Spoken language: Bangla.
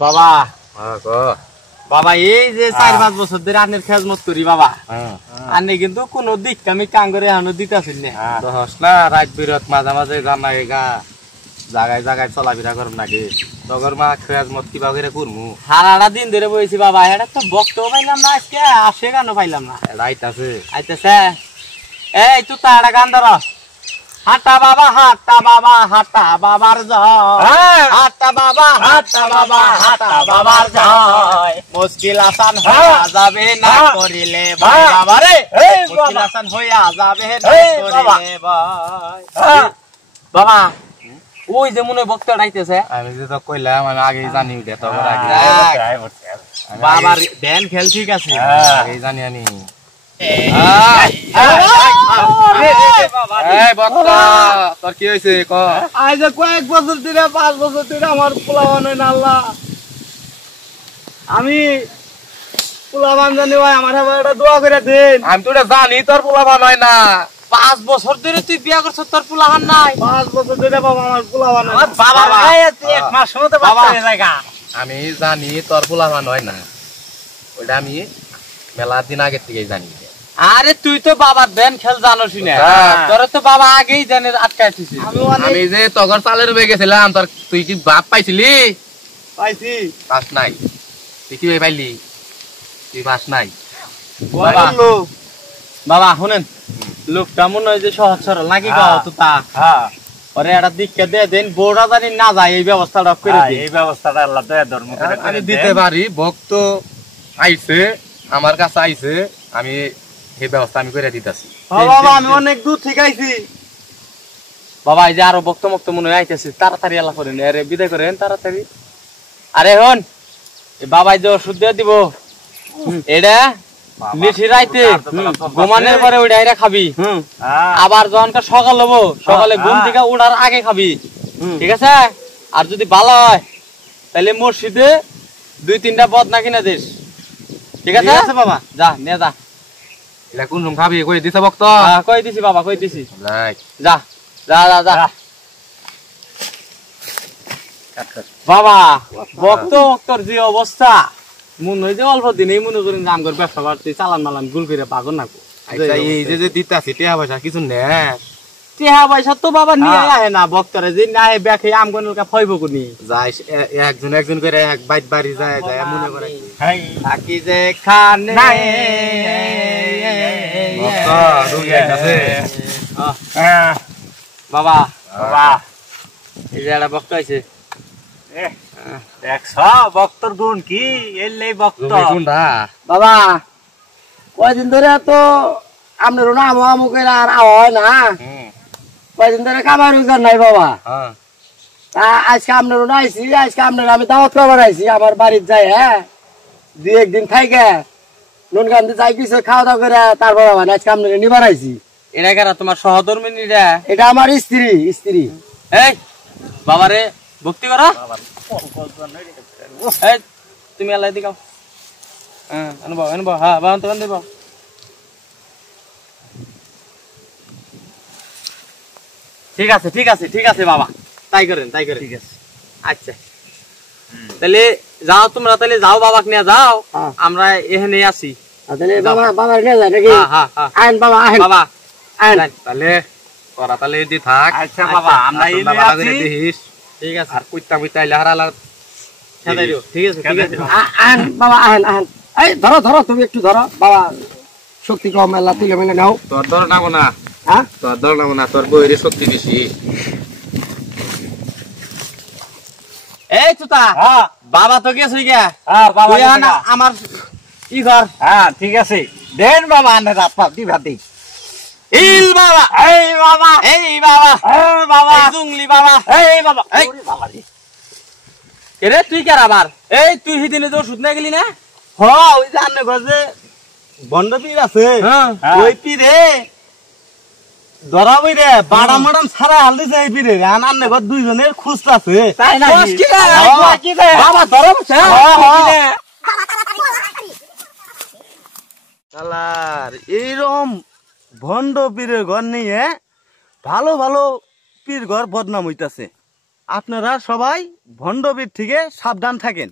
বাবা বাবা এই যে 4-5 বছর ধরে আনের খেজমত করি বাবা আনে কিন্তু কোনো দিক আমি কাম করে এখনো দিতেছি না রাত বিরত মাঝে মাঝে জানাই গা জায়গায় জায়গায় চলাফেরা করব নাকি তগর মা খেজমত কিবা করে করমু সারাটা দিন ধরে বইছি বাবা এটা তো বক্তব্য পাইলাম না আজকে আসে কেন পাইলাম না আইতাছে এই তুই তাড়া গান ধর হাঁটা বাবা হাঁটা বাবার জয় হাঁটা বাবার জয় মুশকিল আসান হইয়া যাবে না করিলে ভয় বাবা রে মুশকিল আসান হইয়া যাবে না করিলে ভয় বাবা ওই যে মনে বক্তা ডাইতেছে আমি যে তো কইলাম আমি আগেই জানি দে তগর আগে বাবার ধ্যান খেল ঠিক আছে আগেই জানি আনি তোর কি হয়েছে কয়েক বছর ধরে 5 বছর ধরে আমার পোলাবান হয় না আল্লাহ আমি পোলাবান জানি ভাই আমার একটা দোয়া করে দেন আমি তো জানি তোর পোলাবান হয় না 5 বছর ধরে তুই বিয়া করছ তোর পোলাবান নাই 5 বছর ধরে বাবা আমার পোলাবান বাবা এক মাস মতো বাবা জায়গা আমি জানি তোর পোলাবান হয় না ওইটা আমি মেলা দিন আগে থেকে জানি আরে তুই তো বাবার দেন খেল জানোস না তোর তো বাবা আগেই জানে আটকাইছিস আমি যে তগর চালের হয়ে গেছিলাম তোর তুই কি বাপ পাইছিলি পাইছি পাস নাই তুই কি পাইলি তুই পাস নাই বাবা শুনেন লোকটা মনে হয় যে সহজ সরল নাকি তো তা ওরে একটা দীক্ষা দিয়ে দেন বউরা জানি না যায় এই ব্যবস্থাটা করে দিন এই ব্যবস্থাটা আল্লাহ দয়া ধর্ম করে আমি দিতে পারি ভক্ত আইছে আমার কাছে আইছে আমি এই ব্যবস্থা আমি করে দিতেছি বাবা আমি অনেক দূর থেকে আইছি বাবা এই যে আরো ভক্ত মুক্ত মনে হয় আইতেছে তাড়াতাড়ি আল্লাহ করেন আরে বিদায় করেন তাড়াতাড়ি আরে হন বাবা যে ওষুধ দিয়ে দিব এটা লিঠি রাইতে ঘুমানোর পরে ওই ডাইরা খাবি আবার যখন সকাল হবো সকালে ঘুম থেকে উঠার আগে খাবি ঠিক আছে আর যদি ভালো হয় তাহলে মসজিদে 2-3টা বদনা কিনা দিস ঠিক আছে বাবা যা নিয়ে যা এটা কোন রুম খাবি কই দিছে ভক্ত কই দিছি বাবা কই দিছি লাইক যা যা যা যা বাবা ভক্ত ভক্তর যে অবস্থা মনে হয় যে অল্প দিনেই মনে করেন নাম করে ব্যবসা করতে চালান মালান গুল করে পাগল না আচ্ছা এই যে দিতাছি টাকা পয়সা কিছু নে টাকা পয়সা তো বাবা নিয়ে আহে না ভক্তরা যে না ব্যাখে আম গনল কা ফইব কোনি যাই একজন একজন করে এক বাইট বাড়ি যায় যায় মনে করে থাকি যে খানে ভক্ত রুগী আছে বাবা বাবা এই যে একটা ভক্ত আছে দেখছ ভক্তর গুণ কি এলেই ভক্ত বাবা কয়দিন ধরে তো আপনার নাম আমুকের আর হয় না কয়দিন ধরে খাবার রোজগার নাই বাবা তা আজকে আপনার আইসি আজকে আপনার আমি দাওয়াত করবার আইসি আমার বাড়ির যাই হ্যাঁ 2-1 দিন খাইকে নুন কান্দি যাই কিছু খাওয়া দাওয়া করে তারপর বাবা আজকে আপনাকে নিবার আইসি এটা কেন তোমার সহধর্মিনী এটা আমার স্ত্রী এই বাবারে ভক্তি করো তুমি আল্লাহ দিকাও হ্যাঁ বাবা ঠিক আছে ঠিক আছে বাবা তাই করেন ঠিক আছে আচ্ছা তাহলে যাও তোমরা তাহলে যাও বাবাকে নিয়ে যাও আমরা এখানে আছি তাহলে বাবা নিয়ে যায় নাকি আইন বাবা আইন বাবা আইন তাহলে তোরা তাহলে দি থাক আচ্ছা বাবা আমরা এনে আছি ঠিক আছে আর কুইতা কুইতা আইলা হারালা ঠিক আছে আইন বাবা আইন এই ধরো তুমি একটু ধরো বাবা শক্তি কম মেলা তুলে মেলে নাও তোর ধর নাও না তোর ধর নাও না তোর বইয়ের শক্তি বেশি এই তুতা বাবা তো গেছে গিয়া বাবা আমার ই ঘর ঠিক আছে দেন বাবা আনে রাত দিবা দি ইল বাবা এই বাবা বাবা জুংলি বাবা এই বাবা রে তুই কার আবার এই তুই হিদিনে তো সুদ না গেলি না ওই যে আন্নে গজে বন্ধ পীর আছে ওই পীরে ধরাবই রে বাড়া মাডাম সারা হালদি যাই পীরে আন্নে গজ দুইজনের খুঁজতা আছে তাই না বাবা ধরাবছে শালার এইরকম ভণ্ড পীরের ঘর নিয়ে ভালো ভালো পীর ঘর বদনাম হইতাছে। আপনারা সবাই ভণ্ড পীর থেকে সাবধান থাকেন।